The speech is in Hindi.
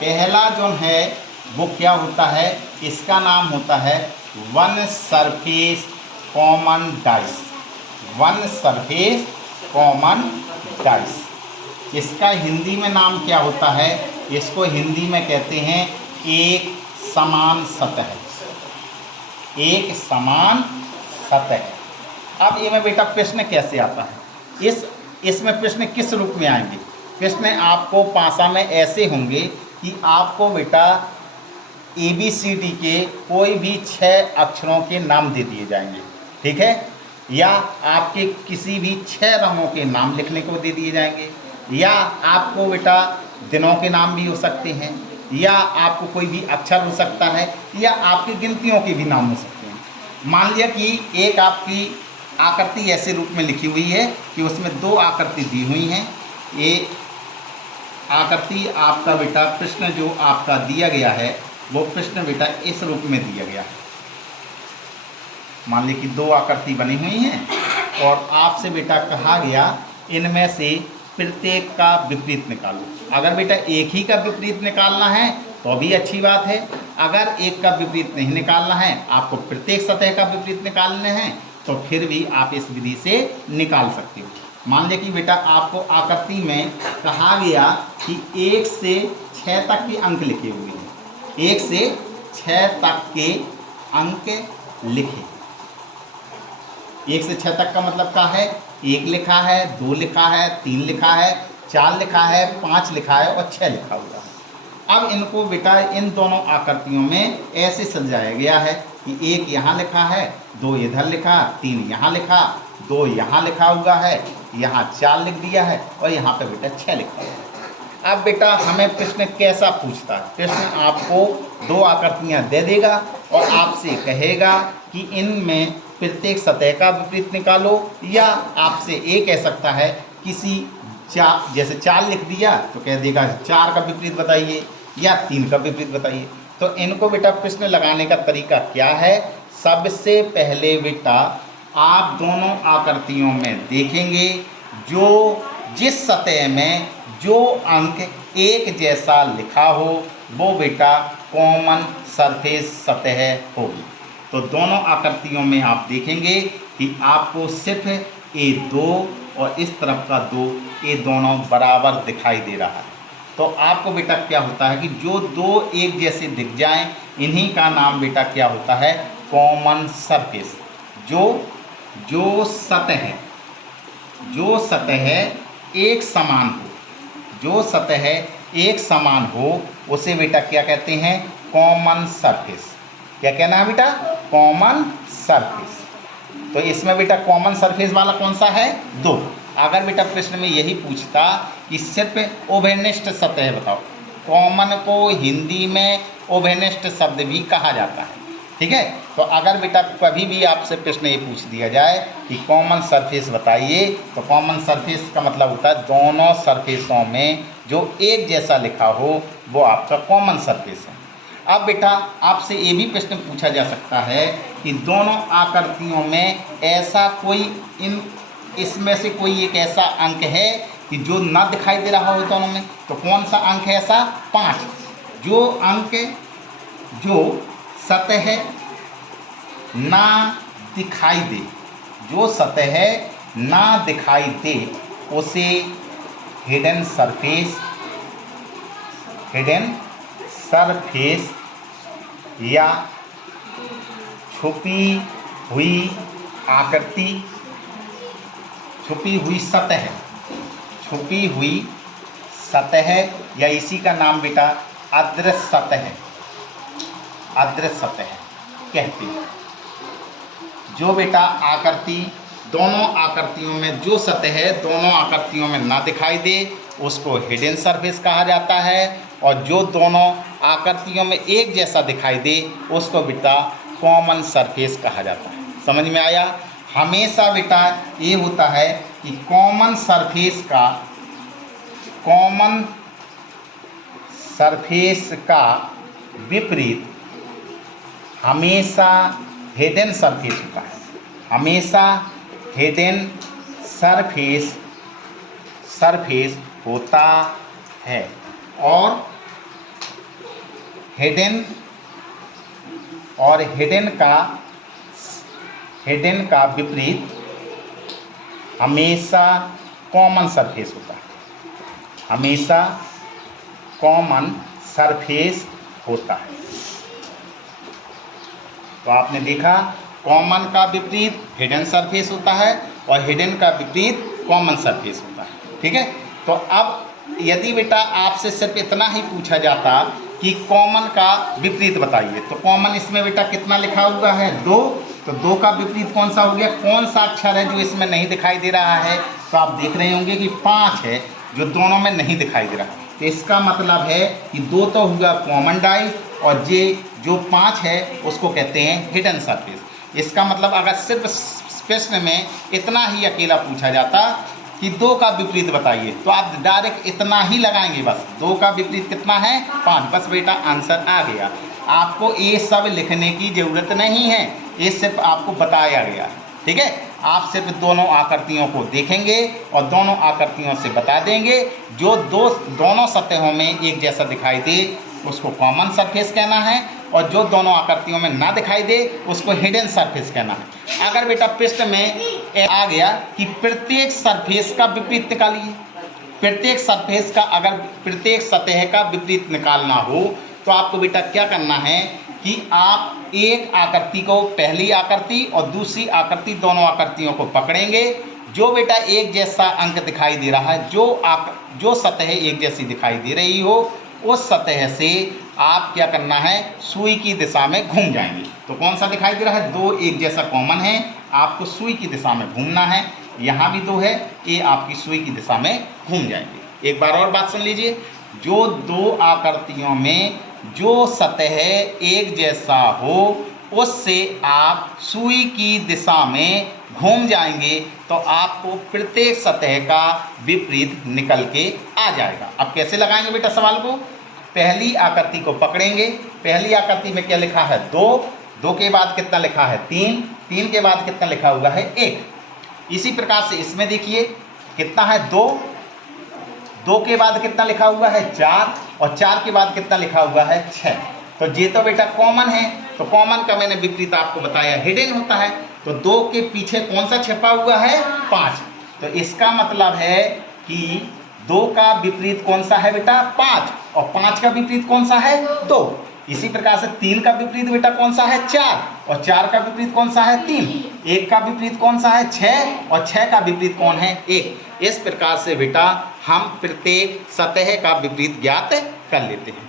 पहला जो है वो क्या होता है, इसका नाम होता है one surface common dice. One surface common dice, इसका हिंदी में नाम क्या होता है, इसको हिंदी में कहते हैं एक समान सतह। एक समान सतह। अब ये में बेटा प्रश्न कैसे आता है, इसमें प्रश्न किस रूप में आएंगे? प्रश्न आपको पासा में ऐसे होंगे कि आपको बेटा ABCD के कोई भी 6 अक्षरों के नाम दे दिए जाएंगे, ठीक है, या आपके किसी भी 6 रंगों के नाम लिखने को दे दिए जाएंगे, या आपको बेटा दिनों के नाम भी हो सकते हैं, या आपको कोई भी अक्षर हो सकता है, या आपकी गिनतियों के भी नाम हो सकते हैं। मान लिया कि एक आपकी आकृति ऐसे रूप में लिखी हुई है कि उसमें 2 आकृति दी हुई हैं। एक आकृति आपका बेटा प्रश्न जो आपका दिया गया है वो प्रश्न बेटा इस रूप में दिया गया है। मान ली कि 2 आकृति बनी हुई हैं और आपसे बेटा कहा गया इनमें से प्रत्येक का विपरीत निकालो। अगर बेटा एक ही का विपरीत निकालना है तो भी अच्छी बात है, अगर एक का विपरीत नहीं निकालना है, आपको प्रत्येक सतह का विपरीत निकालने हैं, तो फिर भी आप इस विधि से निकाल सकते हो। मान लिया कि बेटा आपको आकृति में कहा गया कि 1 से 6 तक के अंक लिखे हुए हैं। 1 से 6 तक के अंक लिखे। 1 से 6 तक का मतलब क्या है? 1 लिखा है, 2 लिखा है, 3 लिखा है, 4 लिखा है, 5 लिखा है और 6 लिखा हुआ है। अब इनको बेटा इन दोनों आकृतियों में ऐसे सजाया गया है कि 1 यहाँ लिखा है, 2 इधर लिखा, 3 यहाँ लिखा, 2 यहाँ लिखा हुआ है, यहाँ 4 लिख दिया है और यहाँ पे बेटा 6 लिखा हुआ है। अब बेटा हमें प्रश्न कैसा पूछता है? प्रश्न आपको 2 आकृतियाँ दे देगा और आपसे कहेगा कि इनमें प्रत्येक सतह का विपरीत निकालो, या आपसे ये कह सकता है किसी जैसे 4 लिख दिया तो कह देगा 4 का विपरीत बताइए या 3 का विपरीत बताइए। तो इनको बेटा प्रश्न लगाने का तरीका क्या है? सबसे पहले बेटा आप दोनों आकृतियों में देखेंगे जो जिस सतह में जो अंक एक जैसा लिखा हो वो बेटा कॉमन सरफेस सतह होगी। तो दोनों आकृतियों में आप देखेंगे कि आपको सिर्फ A2 और इस तरफ का 2, ये दोनों बराबर दिखाई दे रहा है। तो आपको बेटा क्या होता है कि जो 2 एक जैसे दिख जाएं, इन्हीं का नाम बेटा क्या होता है? Common surface. जो सतह एक समान हो, जो सतह एक समान हो उसे बेटा क्या कहते हैं? Common surface. क्या कहना है बेटा? Common surface. तो इसमें बेटा कॉमन सरफेस वाला कौन सा है? 2। अगर बेटा प्रश्न में यही पूछता कि सिर्फ उभयनिष्ठ सतह बताओ, कॉमन को हिंदी में उभयनिष्ठ शब्द भी कहा जाता है, ठीक है। तो अगर बेटा कभी भी आपसे प्रश्न ये पूछ दिया जाए कि कॉमन सरफेस बताइए, तो कॉमन सरफेस का मतलब होता है दोनों सरफेसों में जो एक जैसा लिखा हो वो आपका कॉमन सरफेस है। अब बेटा आपसे ये भी प्रश्न पूछा जा सकता है कि दोनों आकृतियों में ऐसा कोई इसमें से कोई एक ऐसा अंक है कि जो ना दिखाई दे रहा हो दोनों में, तो कौन सा अंक है ऐसा? 5। जो अंक जो सतह ना दिखाई दे, जो सतह ना दिखाई दे उसे हिडन सरफेस या छुपी हुई आकृति, छुपी हुई सतह या इसी का नाम बेटा अदृश्य सतह कहते हैं। जो बेटा आकृति दोनों आकृतियों में जो सतह है दोनों आकृतियों में ना दिखाई दे उसको हिडन सरफेस कहा जाता है, और जो दोनों आकृतियों में एक जैसा दिखाई दे उसको बेटा कॉमन सरफेस कहा जाता है। समझ में आया? हमेशा बेटा ये होता है कि कॉमन सरफेस का विपरीत हमेशा हिडन सरफेस होता है। हमेशा हिडन सरफेस होता है। और हिडन और हिडन का विपरीत हमेशा कॉमन सरफेस होता है, हमेशा कॉमन सरफेस होता है। तो आपने देखा कॉमन का विपरीत हिडन सरफेस होता है और हिडन का विपरीत कॉमन सरफेस होता है। ठीक है, तो अब यदि बेटा आपसे सिर्फ इतना ही पूछा जाता कि कॉमन का विपरीत बताइए, तो कॉमन इसमें बेटा कितना लिखा हुआ है? 2। तो 2 का विपरीत कौन सा हो गया? कौन सा अक्षर है जो इसमें नहीं दिखाई दे रहा है? तो आप देख रहे होंगे कि 5 है जो दोनों में नहीं दिखाई दे रहा। तो इसका मतलब है कि 2 तो हुआ कॉमन डाइस और ये जो 5 है उसको कहते हैं हिडन सरफेस। इसका मतलब अगर सिर्फ प्रश्न में इतना ही अकेला पूछा जाता कि 2 का विपरीत बताइए, तो आप डायरेक्ट इतना ही लगाएंगे बस। 2 का विपरीत कितना है? 5। बस बेटा आंसर आ गया। आपको ये सब लिखने की ज़रूरत नहीं है, ये सिर्फ आपको बताया गया है। ठीक है, आप सिर्फ दोनों आकृतियों को देखेंगे और दोनों आकृतियों से बता देंगे। जो दोनों सतहों में एक जैसा दिखाई दे उसको कॉमन सरफेस कहना है, और जो दोनों आकृतियों में ना दिखाई दे उसको हिडन सरफेस कहना है। अगर बेटा प्रश्न में आ गया कि प्रत्येक सरफेस का विपरीत निकालिए, प्रत्येक सरफेस का अगर प्रत्येक सतह का विपरीत निकालना हो तो आपको बेटा क्या करना है कि आप एक आकृति को, पहली आकृति और दूसरी आकृति, दोनों आकृतियों को पकड़ेंगे। जो बेटा एक जैसा अंक दिखाई दे रहा है, जो सतह एक जैसी दिखाई दे रही हो, उस सतह से आप क्या करना है? सुई की दिशा में घूम जाएंगे। तो कौन सा दिखाई दे रहा है? 2 एक जैसा कॉमन है, आपको सुई की दिशा में घूमना है। यहाँ भी 2 है, ये आपकी सुई की दिशा में घूम जाएंगे। एक बार और बात सुन लीजिए, जो 2 आकृतियों में जो सतह एक जैसा हो उससे आप सुई की दिशा में घूम जाएंगे तो आपको प्रत्येक सतह का विपरीत निकल के आ जाएगा। अब कैसे लगाएंगे बेटा सवाल को? पहली आकृति को पकड़ेंगे, पहली आकृति में क्या लिखा है? 2। 2 के बाद कितना लिखा है? 3। 3 के बाद कितना लिखा हुआ है? 1। इसी प्रकार से इसमें देखिए कितना है? 2। 2 के बाद कितना लिखा हुआ है? 4। और 4 के बाद कितना लिखा हुआ है? 6। तो ये तो बेटा कॉमन है, तो कॉमन का मैंने विपरीत आपको बताया हिडन होता है। तो 2 के पीछे कौन सा छिपा हुआ है? 5। तो इसका मतलब है कि 2 का विपरीत कौन सा है बेटा? 5। और 5 का विपरीत कौन सा है? 2। इसी प्रकार से 3 का विपरीत बेटा कौन सा है? 4। और 4 का विपरीत कौन सा है? 3। 1 का विपरीत कौन सा है? 6। और 6 का विपरीत कौन है? 1। इस प्रकार से बेटा हम प्रत्येक सतह का विपरीत ज्ञात कर लेते हैं।